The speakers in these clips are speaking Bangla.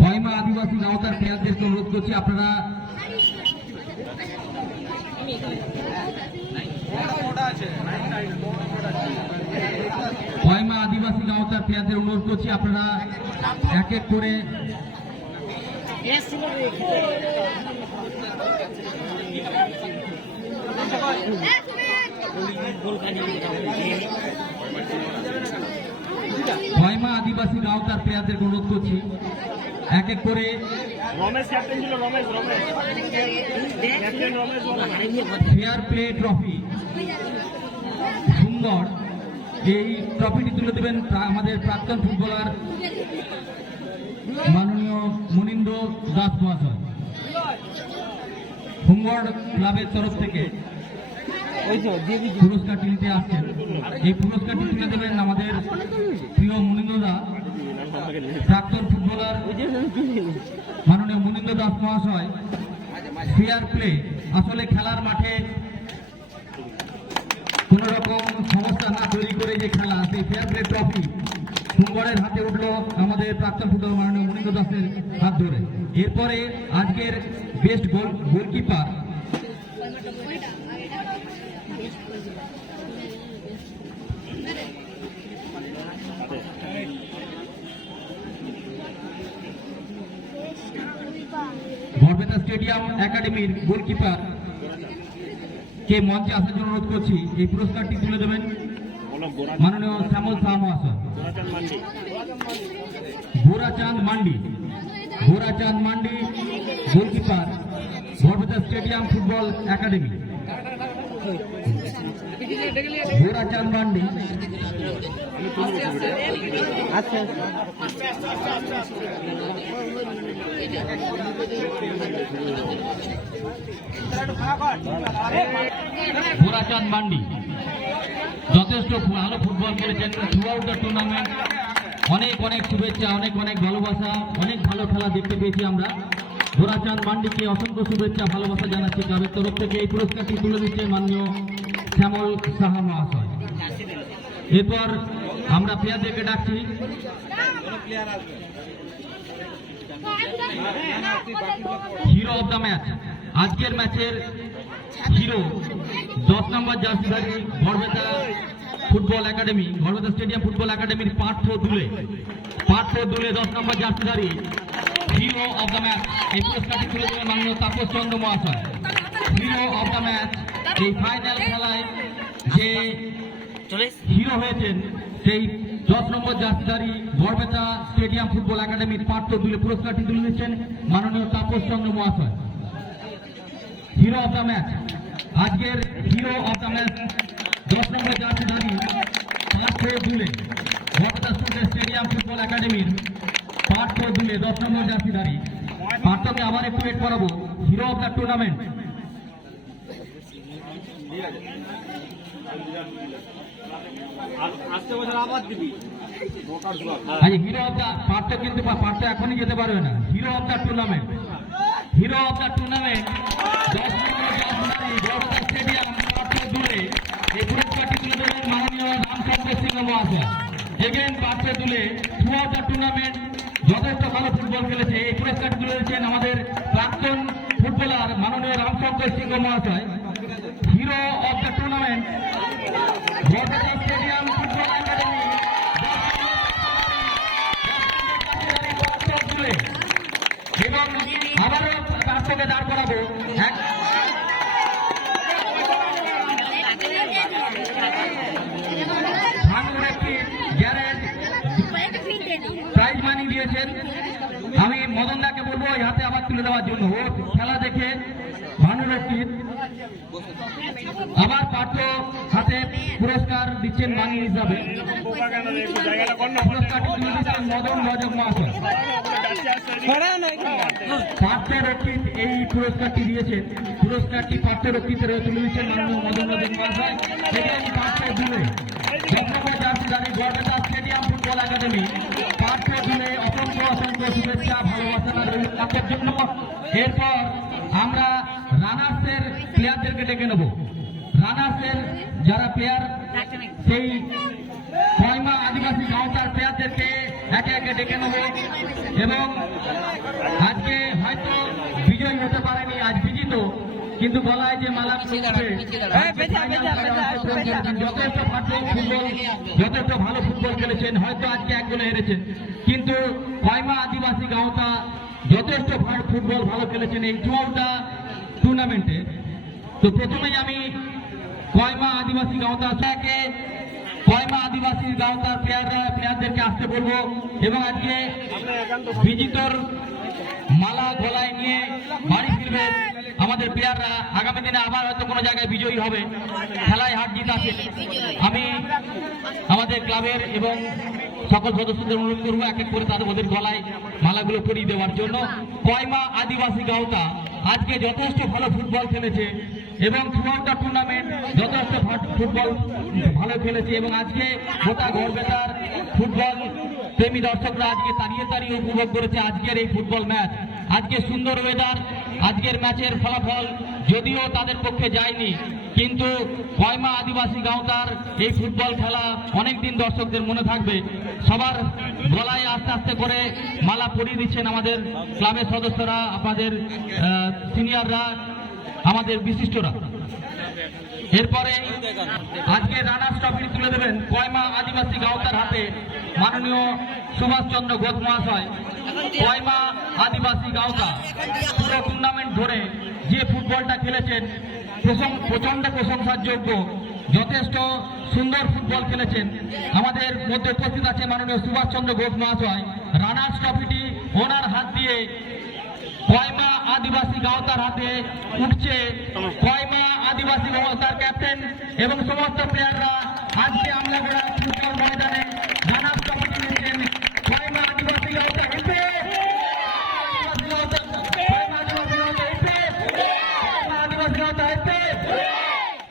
কয়মা আদিবাসী গাঁওতার প্লেয়ারদেরকে অনুরোধ করছি আপনারা কয়মা আদিবাসী গাঁওতার প্লেয়ারদের অনুরোধ করছি আপনারা এক এক করে কয়মা আদিবাসী গাঁওতার প্লেয়ারদেরকে অনুরোধ করছি এক এক করে ফেয়ার প্লে ট্রফি সুন্দর এই ট্রফিটি তুলে দেবেন আমাদের প্রাক্তন ফুটবলার মাননীয় মুনীন্দ্র দাস মহাশয় হুমগড় ক্লাবের তরফ থেকে পুরস্কারটি নিতে আসছেন। এই পুরস্কারটি তুলে দেবেন আমাদের প্রিয় মুনীন্দ্র দা প্রাক্তন ফুটবলার মাননীয় মুনীন্দ্র দাস মহাশয়। ফেয়ার প্লে আসলে খেলার মাঠে কোন রকম সমস্যা না তৈরি করে যে খেলা, সেই ফেয়ার প্লে ট্রফি হুমগড়ের হাতে উঠল আমাদের প্রাক্তন ফুটবলার মাননীয় মুনীন্দ্র দাসের হাত ধরে। এরপরে আজকের বেস্ট গোলকিপার বরপেটা স্টেডিয়াম একাডেমির গোলকিপার কে মঞ্চে আসার জন্য অনুরোধ করছি। এই পুরস্কারটি তুলে দেবেন মাননীয় শ্যামল শাহ মহাশয়। Gorachand mandi goalkeeper Barpeta stadium football academy. Gorachand mandi Gorachand mandi যথেষ্ট ভালো ফুটবল খেলেছেন থ্রু আউট দ্য টুর্নামেন্ট। অনেক অনেক শুভেচ্ছা, অনেক অনেক ভালোবাসা, অনেক ভালো খেলা দেখতে পেয়েছি আমরা। গোরাচাঁদ মান্ডিকে অসংখ্য শুভেচ্ছা ভালোবাসা জানাচ্ছি ক্লাবের তরফ থেকে। এই পুরস্কারটি তুলে দিচ্ছে মাননীয় শ্যামল সাহা মহাশয়। এরপর আমরা প্লেয়ারদেরকে ডাকছি। হিরো অব দ্য ম্যাচ, আজকের ম্যাচের হিরো 10 নম্বর জার্সিধারী Barpeta football academy, Barpeta stadium football একাডেমির পার্থ দুলে 10 নম্বর জার্সিধারী হিরো অব দ্য ম্যাচ। এই পুরস্কারটি তুলে দেবেন মাননীয় তাপস চন্দ্র মহাশয়। হিরো অব দ্য ম্যাচ, এই ফাইনাল খেলায় যে হিরো হয়েছেন সেই 10 নম্বর জার্সিধারী বরপেটা স্টেডিয়াম ফুটবল একাডেমির পার্থ দুলে পুরস্কারটি তুলে দিচ্ছেন মাননীয় তাপস চন্দ্র মহাশয়। হিরো অব দ্য ম্যাচ, আজকের hero of the match 10 number জার্সিধারী Partha দুলে বরপেটা স্টেডিয়াম ফুটবল একাডেমির পার্থ দুলে 10 নম্বর জার্সিধারী। পার্থকে আবার একটু ওয়েট করাবো। Hero of the tournament hero of the Partha, কিন্তু পার্থ এখনই যেতে পারবে না। Hero of the tournament 10 number জার্সিধারী বরপেটা স্টেডিয়াম পার্থ দুলে। এই পুরস্কারটি তুলে দেবেন মাননীয় রামচন্দ্র সিংহ মহাশয়। এগেন পার্থ দুলে থ্রু আউট দ্য টুর্নামেন্ট যথেষ্ট ভালো ফুটবল খেলেছে। এই পুরস্কারটি তুলে দিচ্ছেন আমাদের প্রাক্তন ফুটবলার মাননীয় রামচন্দ্র সিংহ মহাশয়। Hero of the tournament Barpeta stadium football academy এবং আবারও পার্থকে দাঁড় করাবো। ভাঙুর একটি গ্যারেজ প্রাইজ মানি দিয়েছেন। আমি মদনদাকে বলবো এই হাতে আবার তুলে দেওয়ার জন্য। ও খেলা দেখে ভানুর একটি আবার পার্থ হাতে পুরস্কার দিচ্ছেন মানি হিসাবে। পুরস্কারটি তুলে দিচ্ছেন মদন রজক মহাশয়। পার্থরক্ষিত এই পুরস্কারটি দিয়েছেন। পুরস্কারটি পার্থরক্ষিত তুলে দিচ্ছেন মাননীয় মদন রজক মহাশয়। পার্থ দুলে জার্সিধারী Barpeta stadium football academy Partha Dule অসংখ্য অসংখ্য শুভেচ্ছা ভালোবাসা তাদের জন্য। এরপর আমরা রানার্সের প্লেয়ারদেরকে ডেকে নেব। রানার্সের যারা প্লেয়ার সেই কয়মা আদিবাসী গাঁওতার প্লেয়ারদেরকে একে একে ডেকে নেব এবং আজকে হয়তো বিজয়ী হতে পারেনি, আজ বিজিত, কিন্তু গলায় যে মালা যথেষ্ট ফুটবল, যথেষ্ট ভালো ফুটবল খেলেছেন, হয়তো আজকে এক গোলে হেরেছেন, কিন্তু কয়মা আদিবাসী গাঁওতা যথেষ্ট ফুটবল ভালো খেলেছেন এই থ্রুআউট দ্য টুর্নামেন্টে। তো প্রথমেই আমি কয়মা আদিবাসী গাঁওতাকে কয়মা আদিবাসী গাঁওতার প্লেয়ারদেরকে আসতে বলবো এবং আজকে বিজিতর মালা গলায় নিয়ে বাড়ি ফিরবেন আমাদের প্লেয়াররা। আগামী দিনে আবার হয়তো কোনো জায়গায় বিজয়ী হবে, খেলায় হার জিত আছে। আমি আমাদের ক্লাবের এবং সকল সদস্যদের অনুরোধ করবো এক এক করে তাদের ওদের গলায় মালাগুলো পরিয়ে দেওয়ার জন্য। কয়মা আদিবাসী গাঁওতা আজকে যথেষ্ট ভালো ফুটবল খেলেছে এবং থ্রুআউট দ্য টুর্নামেন্ট যথেষ্ট ফুটবল ভালো খেলেছে এবং আজকে গোটা গড়বেতার ফুটবল প্রেমী দর্শকরা আজকে তাড়িয়ে তাড়িয়ে উপভোগ করেছে আজকের এই ফুটবল ম্যাচ। আজকে সুন্দর ওয়েদার, আজকের ম্যাচের ফলাফল যদিও তাদের পক্ষে যায়নি, কিন্তু কয়মা আদিবাসী গাঁওতার এই ফুটবল খেলা অনেকদিন দর্শকদের মনে থাকবে। সবার গলায় আস্তে আস্তে করে মালা পরিয়ে দিচ্ছেন আমাদের ক্লাবের সদস্যরা, আপনাদের সিনিয়ররা, আমাদের বিশিষ্টরা। এরপরে আজকে রানার্স ট্রফি তুলে দেবেন কয়মা আদিবাসী গাঁওতার হাতে মাননীয় সুভাষচন্দ্র ঘোষ মহাশয়। কয়মা আদিবাসী গাঁওতা পুরো টুর্নামেন্ট ধরে যে ফুটবলটা খেলেছেন প্রচন্ড প্রশংসার যোগ্য, যথেষ্ট সুন্দর ফুটবল খেলেছেন। আমাদের মধ্যে উপস্থিত আছে মাননীয় সুভাষচন্দ্র ঘোষ মহাশয়। রানার্স ট্রফিটি ওনার হাত দিয়ে কয়মা আদিবাসী গাঁওতার হাতে উঠছে। কয়মা আদিবাসী গাঁওতার ক্যাপ্টেন এবং সমস্ত প্লেয়াররা আজকে আমরা ফুটবল ময়দানে রানার্স ট্রফিটি নিচ্ছেন। কয়মা আদিবাসী গাঁওতা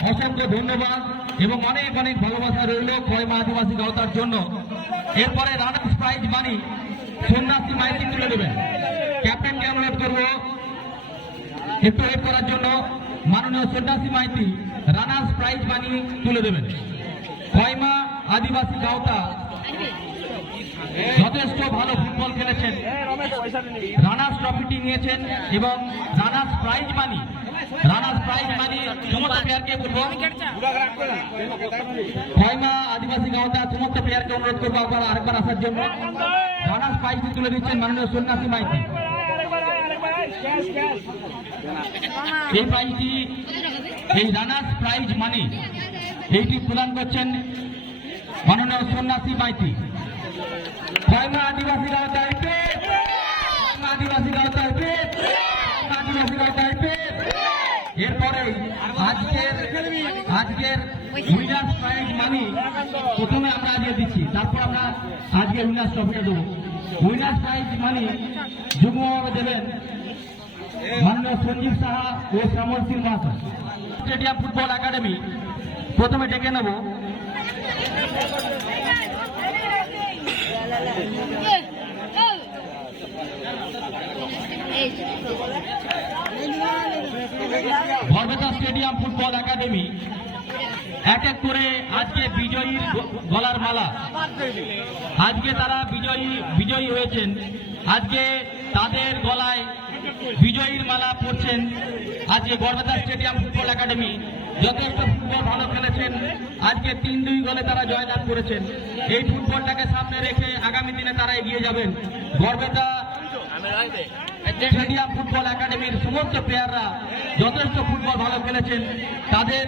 অসংখ্য ধন্যবাদ এবং অনেক অনেক ভালোবাসা রইল কয়মা আদিবাসী গাঁওতার জন্য। এরপরে রানার্স প্রাইজ মানি সন্ন্যাসী মাইতি তুলে দেবেন। ক্যাপ্টেনকে অনুরোধ করবো একটু ওয়েট করার জন্য। মাননীয় সন্ন্যাসী মাইতি রানার্স প্রাইজ মানি তুলে দেবেন। কয়মা আদিবাসী গাঁওতা যথেষ্ট ভালো ফুটবল খেলেছেন, রানার্স ট্রফিটি নিয়েছেন এবং রানার্স প্রাইজ মানি সমস্ত প্লেয়ারকে বলবো, কয়মা আদিবাসী গাঁওতা সমস্ত প্লেয়ারকে অনুরোধ করবো আরেকবার আসার জন্য। রানার্স প্রাইজটি তুলে দিচ্ছেন মাননীয় সন্ন্যাসী মাইতি। এই প্রাইজটি, এই রানার্স প্রাইজ মানি এইটি প্রদান করছেন মাননীয় সন্ন্যাসী মাইতি। কয়মা আদিবাসী গাঁওতা আদিবাসী গাঁওতা আদিবাসী গাঁওতা। এরপরে আজকের উইনার্স প্রাইজ মানি প্রথমে আমরা আজকে দিচ্ছি, তারপর আমরা আজকে উইনার্স ট্রফিটা দেবো। উইনার্স প্রাইজ মানি যুগ্মভাবে দেবেন মাননীয় সঞ্জীব সাহা ও শ্যামল সিং মহাশয়। স্টেডিয়াম ফুটবল একাডেমি প্রথমে ডেকে নেব। গড়বেতা স্টেডিয়াম ফুটবল একাডেমি এক এক করে আজকে বিজয়ীর গলার মালা, আজকে তারা বিজয়ী হয়েছেন, আজকে তাদের গলায় বিজয়ীর মালা পড়ছেন। আজকে গড়বেতা স্টেডিয়াম ফুটবল একাডেমি যথেষ্ট ফুটবল ভালো খেলেছেন, আজকে 3-2 গোলে তারা জয়লাভ করেছেন। এই ফুটবলটাকে সামনে রেখে আগামী দিনে তারা এগিয়ে যাবেন। গড়বেতা স্টেডিয়াম ফুটবল একাডেমির সমস্ত প্লেয়াররা যথেষ্ট ফুটবল ভালো খেলেছেন, তাদের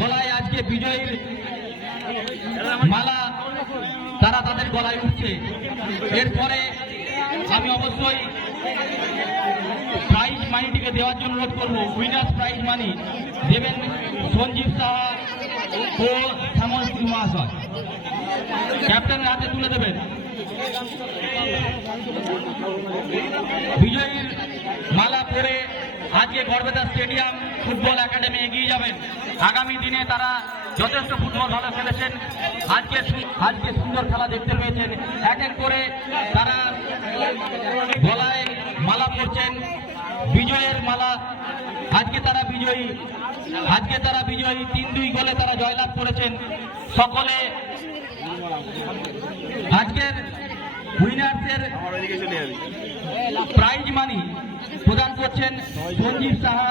গলায় আজকে বিজয়ীর মালা তারা তাদের গলায় উঠছে। এরপরে আমি অবশ্যই প্রাইজ মানিটিকে দেওয়ার জন্য অনুরোধ করবো। উইনার্স প্রাইজ মানি দেবেন সঞ্জীব সাহা ও শ্যামল সিং মহাশয়। ক্যাপ্টেনের হাতে তুলে দেবেন। বিজয়ীর মালা পরে আজকে গড়বেতা স্টেডিয়াম ফুটবল একাডেমি এগিয়ে যাবেন। আগামী দিনে তারা যথেষ্ট ফুটবল ভালো খেলেছেন, আজকে সুন্দর খেলা দেখতে পেয়েছেন। এক এক করে তারা গলায় মালা পরছেন, বিজয়ের মালা। আজকে তারা বিজয়ী, 3-2 গোলে তারা জয়লাভ করেছেন। সকলে আজকের উইনার্সের প্রাইজ মানি প্রদান করছেন সঞ্জীব সাহা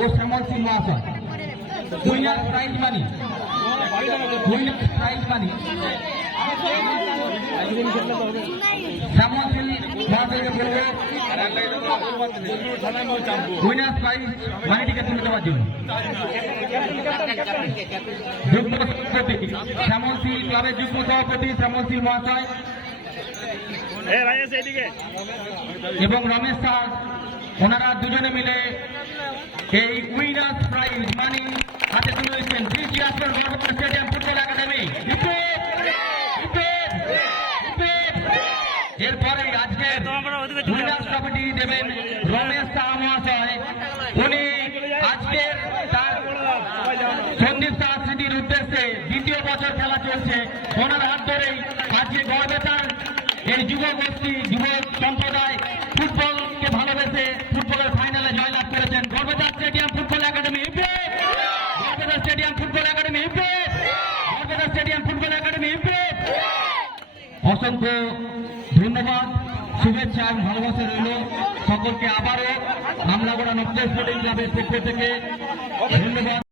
ও শ্যামল সিং মহাশয়। উইনার প্রাইজ মানি শ্যামল সিং মহাশয়কে বলবো উইনার প্রাইজ মানিটিকে তুলে দেওয়ার জন্য। যুগ্ম সভাপতি শ্যামল সিং ক্লাবের যুগ্ম সভাপতি শ্যামল সিং মহাশয় এবং রমেশ শাহ, ওনারা দুজনে মিলে এই উইনার্স প্রাইজ মানি হাতে তুলে দিচ্ছেন। Stadium football academy. এরপরে আজকের উইনার্স ট্রফিটি দেবেন রমেশ শাহ মহাশয়। উনি আজকের তার সন্দীপ শাহ স্মৃতির উদ্দেশ্যে দ্বিতীয় বছর খেলা চলছে, ওনার হাত ধরেই আজকে গড়বেতার এই যুব গোষ্ঠী যুব সম্প্রদায় ফুটবলকে ভালোবেসে ফুটবলের ফাইনালে জয়লাভ করেছেন। গড়বেতার স্টেডিয়াম ফুটবল একাডেমি, গড়বেতার স্টেডিয়াম ফুটবল একাডেমি, গড়বেতার স্টেডিয়াম ফুটবল একাডেমি। অসংখ্য ধন্যবাদ, শুভেচ্ছা এবং ভালোবাসা রইল সকলকে। আবারও আমলাগড়া নব্বই স্পোর্টিং ক্লাবের পক্ষ থেকে ধন্যবাদ।